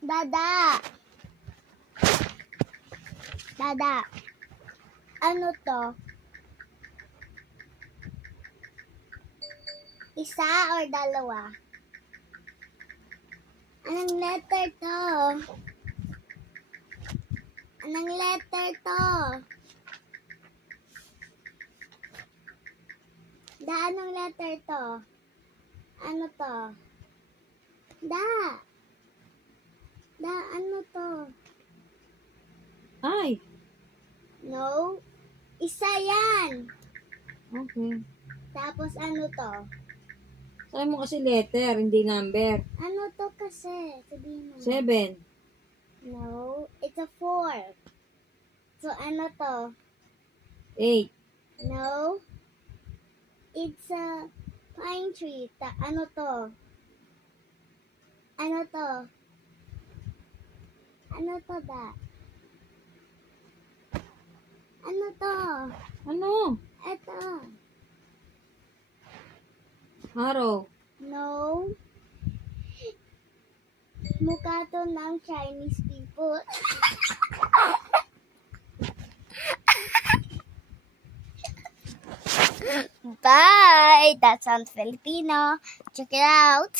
Dada. Dada. Ano to? Isa or dalawa? Anong letter to? Anong letter to? Da, anong letter to? Ano to? Da. Da, ano to? Ay! No. Isa yan. Okay. Tapos ano to? Sabi mo kasi letter, hindi number. Ano to kasi? Sabihin mo. 7. No. It's a 4. So, ano to? 8. No. It's a pine tree. Ano to? Ano to? Ano to da? Ano to? Ano? Eto. Arrow. No. Mukha to ng Chinese people. Bye! That sounds Filipino. Check it out.